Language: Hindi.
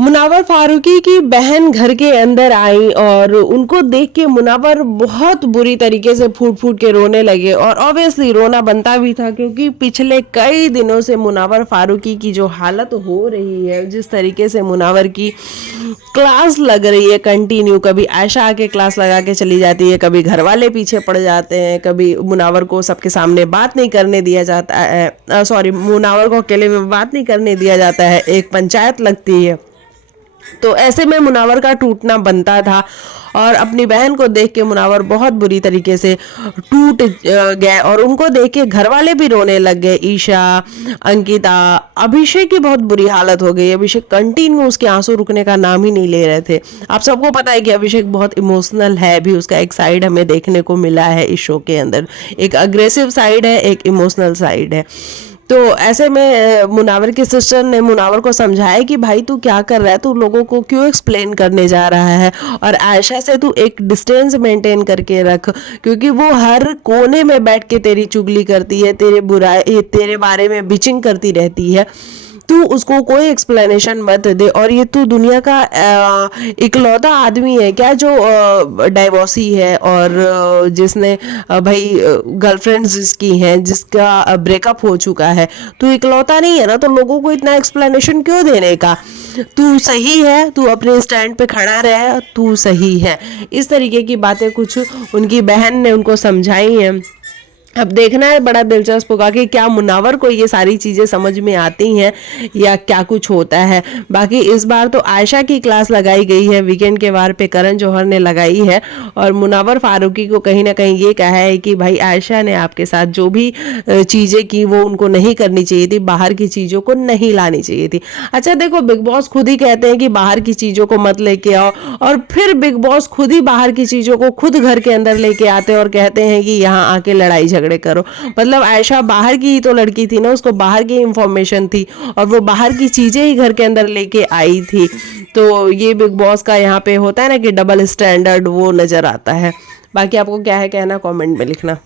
मुनावर फारूकी की बहन घर के अंदर आई और उनको देख के मुनावर बहुत बुरी तरीके से फूट फूट के रोने लगे। और ऑब्वियसली रोना बनता भी था, क्योंकि पिछले कई दिनों से मुनावर फारूकी की जो हालत हो रही है, जिस तरीके से मुनावर की क्लास लग रही है कंटिन्यू, कभी आयशा आके क्लास लगा के चली जाती है, कभी घर वाले पीछे पड़ जाते हैं, कभी मुनावर को सबके सामने बात नहीं करने दिया जाता है, सॉरी मुनावर को अकेले में बात नहीं करने दिया जाता है, एक पंचायत लगती है। तो ऐसे में मुनावर का टूटना बनता था और अपनी बहन को देख के मुनावर बहुत बुरी तरीके से टूट गए और उनको देख के घर वाले भी रोने लग गए। ईशा, अंकिता, अभिषेक की बहुत बुरी हालत हो गई। अभिषेक कंटिन्यू उसके आंसू रुकने का नाम ही नहीं ले रहे थे। आप सबको पता है कि अभिषेक बहुत इमोशनल है, भी उसका एक साइड हमें देखने को मिला है इस शो के अंदर, एक अग्रेसिव साइड है, एक इमोशनल साइड है। तो ऐसे में मुनावर की सिस्टर ने मुनावर को समझाया कि भाई तू क्या कर रहा है, तू लोगों को क्यों एक्सप्लेन करने जा रहा है, और आयशा से तू एक डिस्टेंस मेंटेन करके रख, क्योंकि वो हर कोने में बैठ के तेरी चुगली करती है, तेरे बारे में बिचिंग करती रहती है। तू उसको कोई एक्सप्लेनेशन मत दे। और ये तू दुनिया का इकलौता आदमी है क्या जो डाइवोर्सी है और जिसने भाई गर्लफ्रेंड्स जिसकी हैं, जिसका ब्रेकअप हो चुका है। तू इकलौता नहीं है ना, तो लोगों को इतना एक्सप्लेनेशन क्यों देने का। तू सही है, तू अपने स्टैंड पे खड़ा रहे, तू सही है। इस तरीके की बातें कुछ उनकी बहन ने उनको समझाई हैं। अब देखना है, बड़ा दिलचस्प होगा कि क्या मुनावर को ये सारी चीज़ें समझ में आती हैं या क्या कुछ होता है। बाकी इस बार तो आयशा की क्लास लगाई गई है, वीकेंड के वार पे करण जौहर ने लगाई है, और मुनावर फारूकी को कहीं ना कहीं ये कहा है कि भाई आयशा ने आपके साथ जो भी चीज़ें की वो उनको नहीं करनी चाहिए थी, बाहर की चीज़ों को नहीं लानी चाहिए थी। अच्छा देखो, बिग बॉस खुद ही कहते हैं कि बाहर की चीज़ों को मत लेके आओ, और फिर बिग बॉस खुद ही बाहर की चीज़ों को खुद घर के अंदर लेके आते हैं और कहते हैं कि यहाँ आके लड़ाई झगड़े करो। मतलब आयशा बाहर की ही तो लड़की थी ना, उसको बाहर की इंफॉर्मेशन थी और वो बाहर की चीजें ही घर के अंदर लेके आई थी। तो ये बिग बॉस का यहाँ पे होता है ना कि डबल स्टैंडर्ड, वो नजर आता है। बाकी आपको क्या है कहना, कमेंट में लिखना।